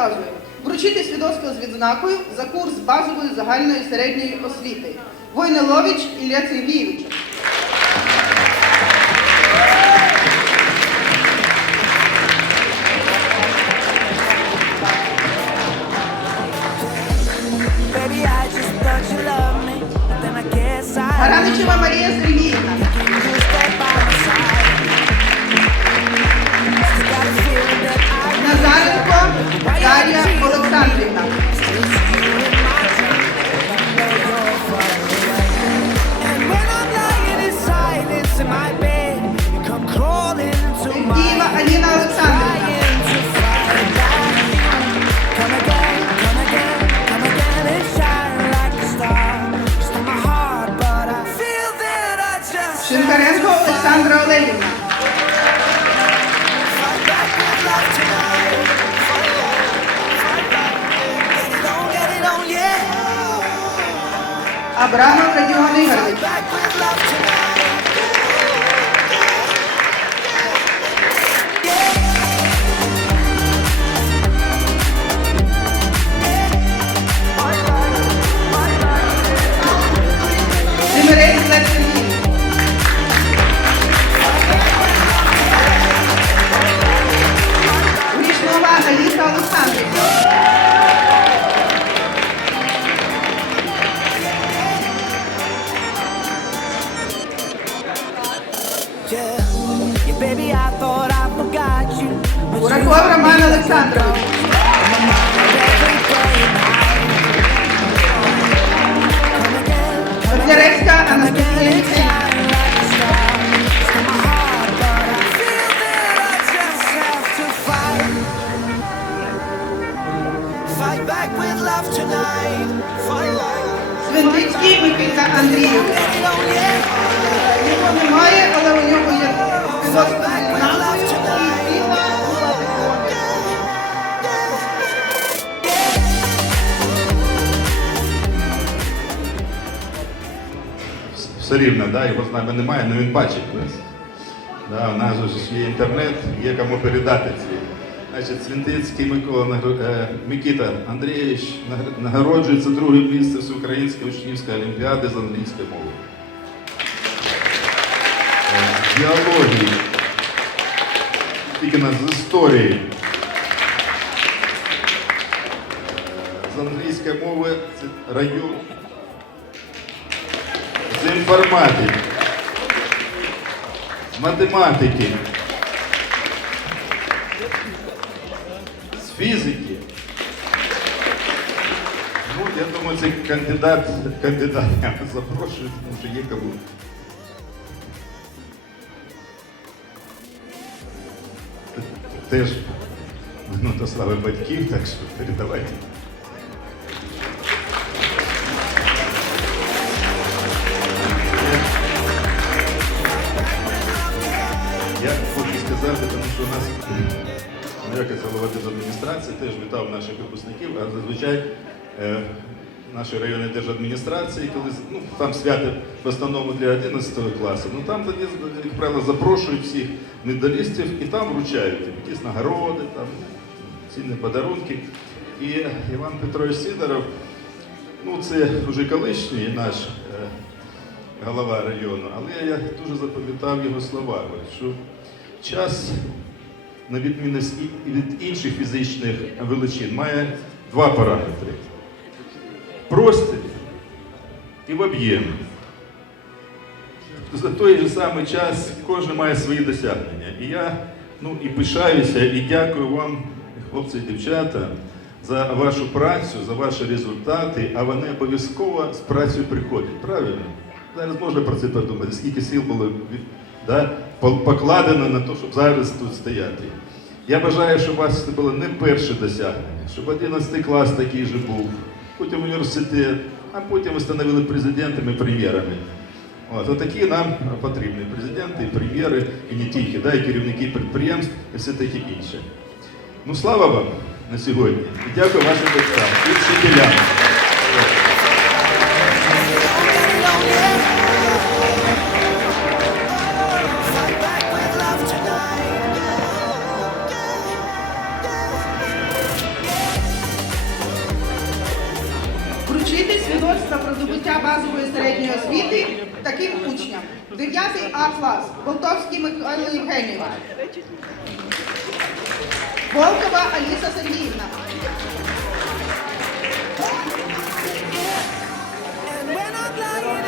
наказую вручити свідоцтво з відзнакою за курс базової загальної середньої освіти. Войнелович Ілля Сергійович. अब राम रजुआ नहीं कर Una corra mano Alessandro. Ozzeresca Anastasia Lenzi. Svenditsky, Michela Andriu. Memoria o la unión con Все рівно, да, його з нами немає, але він бачить нас. Да, у нас же ж є інтернет, є кому передати ці. Значить, Свінтицький Микола е, Андрійович нагороджується друге місце Всеукраїнської учнівської олімпіади з англійської мови. Біології. Тільки нас з історії. З англійської мови район з інформатики, з математики, з фізики. Ну, я думаю, це кандидат, кандидат я запрошую, тому що є кому. Теж ну, до слави батьків, так що передавайте. Я хочу сказати, тому що у нас ну, якось голова держадміністрації теж вітав наших випускників, а зазвичай е, наші районні держадміністрації, коли ну, там свято в основному для 11 класу, ну там тоді, як правило, запрошують всіх медалістів і там вручають якісь нагороди, там, цінні подарунки. І Іван Петрович Сидоров, ну це вже колишній наш. е, голова району, але я дуже запам'ятав його слова, що час, на відмінність і- від інших фізичних величин, має два параметри: простір і в об'ємі. За той же самий час кожен має свої досягнення. І я ну, і пишаюся, і дякую вам, хлопці і дівчата, за вашу працю, за ваші результати, а вони обов'язково з працею приходять. Правильно? Зараз можна про це подумати, скільки сил було да, покладено на те, щоб зараз тут стояти. Я бажаю, щоб у вас це було не перше досягнення, щоб 11 клас такий же був, потім університет, а потім ви становили президентами прем'єрами. От, отакі нам потрібні президенти, прем'єри, і не тільки, да, і керівники підприємств, і все таке інше. Ну, слава вам на сьогодні. І дякую вашим батькам і вчителям. Світлану Євгенівну. Волкова Аліса Сергіївна.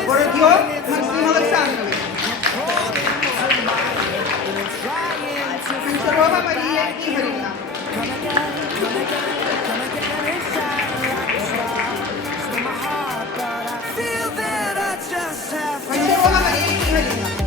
Бородьо Максим Олександрович. Концерова Марія Ігорівна. Концерова Марія Ігорівна.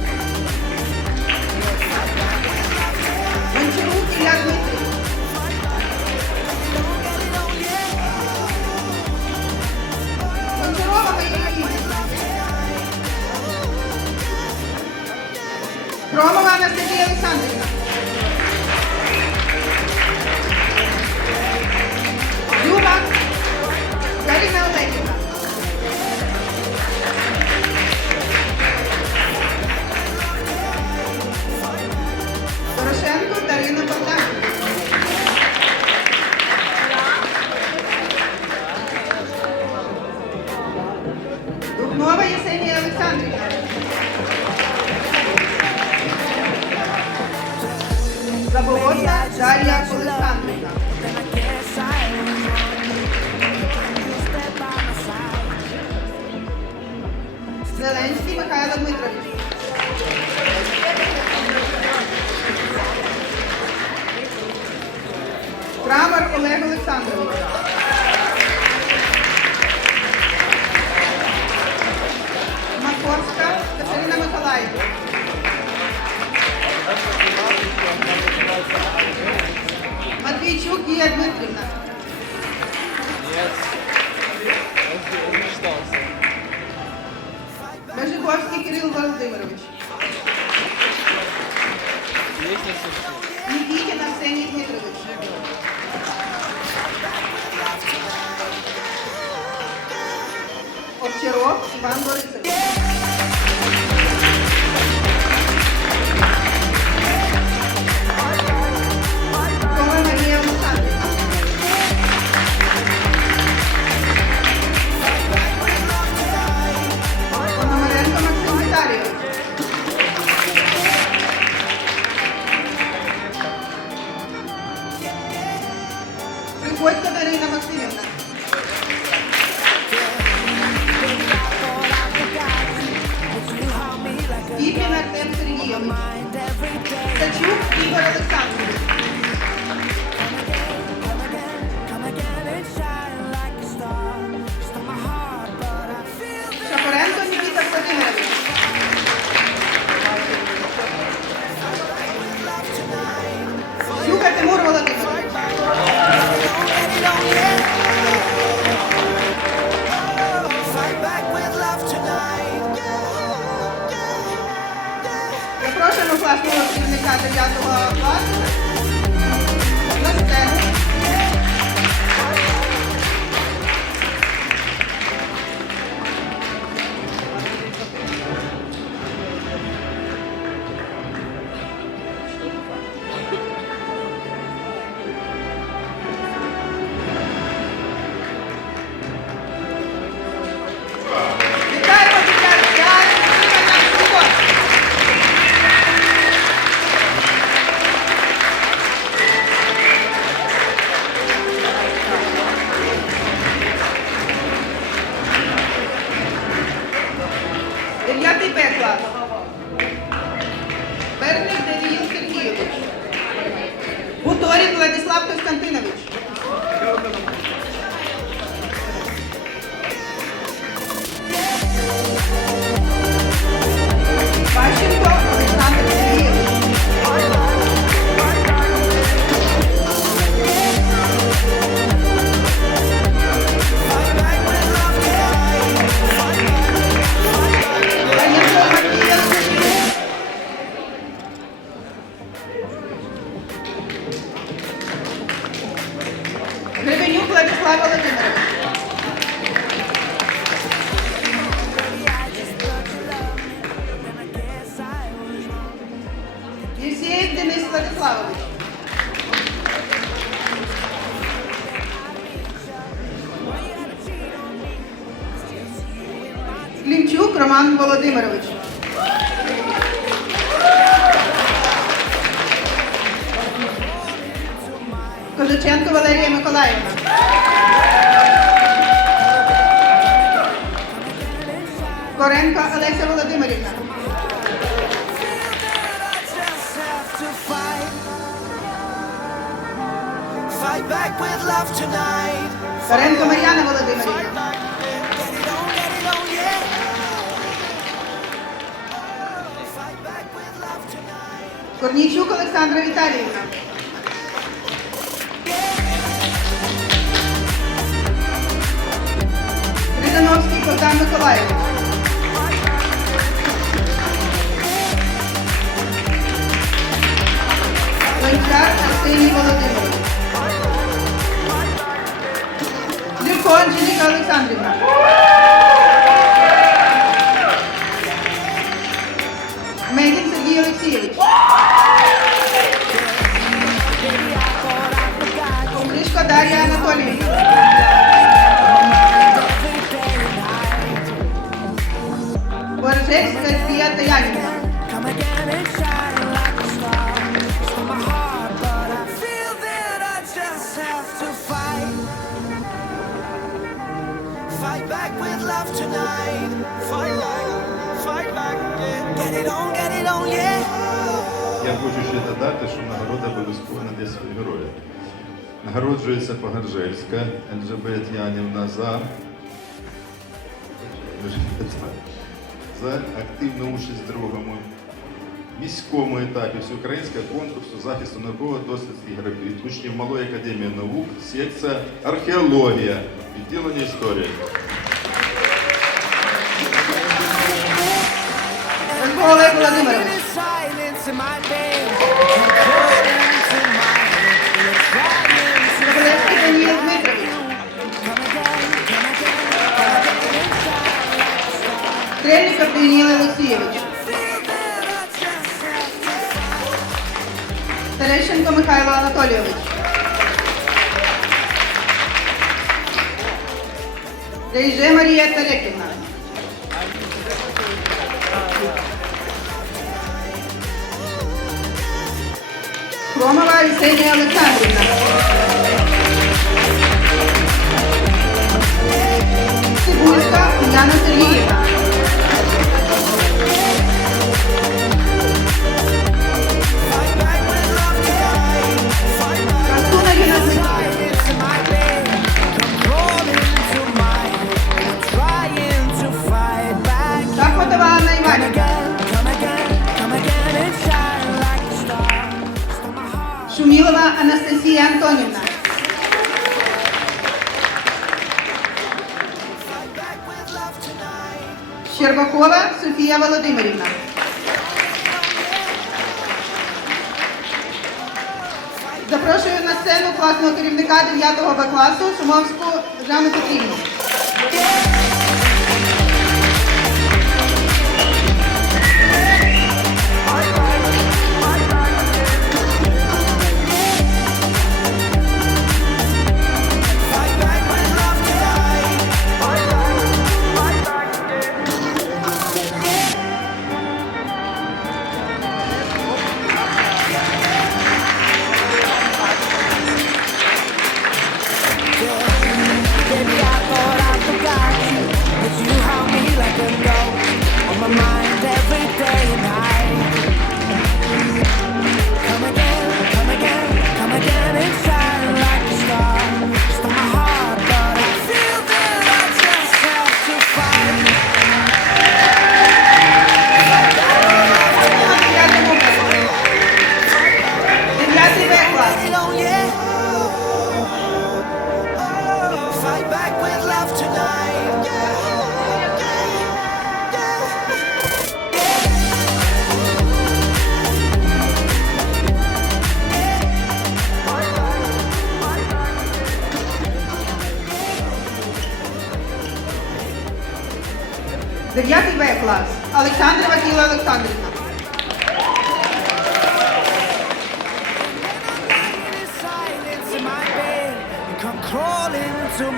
Prova a mandarsi via di Sandra. Жаль, я коли сам не знав. Зеленський Михайло Дмитрович. Крамер Олег Олександрович. Макорська Катерина Миколаївна. Матвейчук и Дмитриевна. Yes. Лінчук Роман Володимирович. Козаченко Валерія Миколаївна. Коренко Олеся Володимирівна. Коренко Мар'яна Володимирівна. Корнійчук Олександра Віталіївна. Рідановський Богдан Миколаєвич. Гончар Артиній Володимирович. Дівко Анжеліка Олександрівна. Mariana Tolima. за активну участь в другому міському етапі всеукраїнського конкурсу захисту науково-дослідських робіт учнів Малої академії наук, секція археологія, відділення історії. Олег Стрельников Даниил Алексеевич. Терещенко Михайло Анатолійович. Рейже Марія Тереківна. Хромова Ісенія Олександрівна. Цибульська Уляна Сергіївна. Щербакова Софія Володимирівна. Запрошую на сцену класного керівника 9 Б класу Шумовську Жанну Петрівну.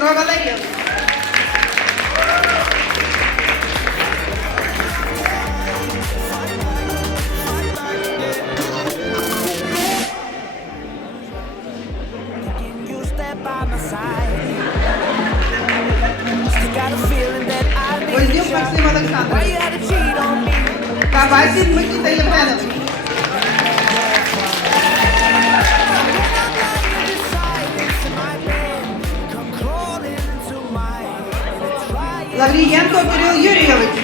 entrou na alegria. Лаврієнко Кирил Юрійович.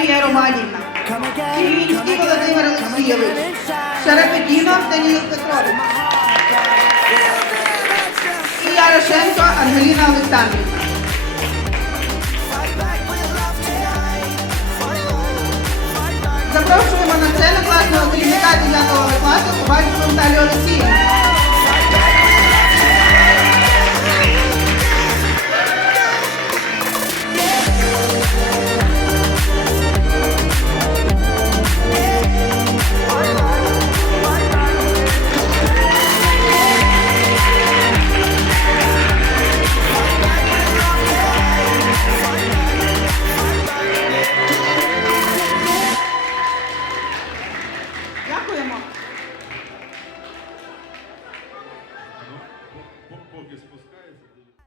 Марія Романівна, Червінський Володимир Олексійович, Шарапетінов Даніл Петрович, і Ярошенко Ангеліна Олександрівна. Запрошуємо на сцену класного керівника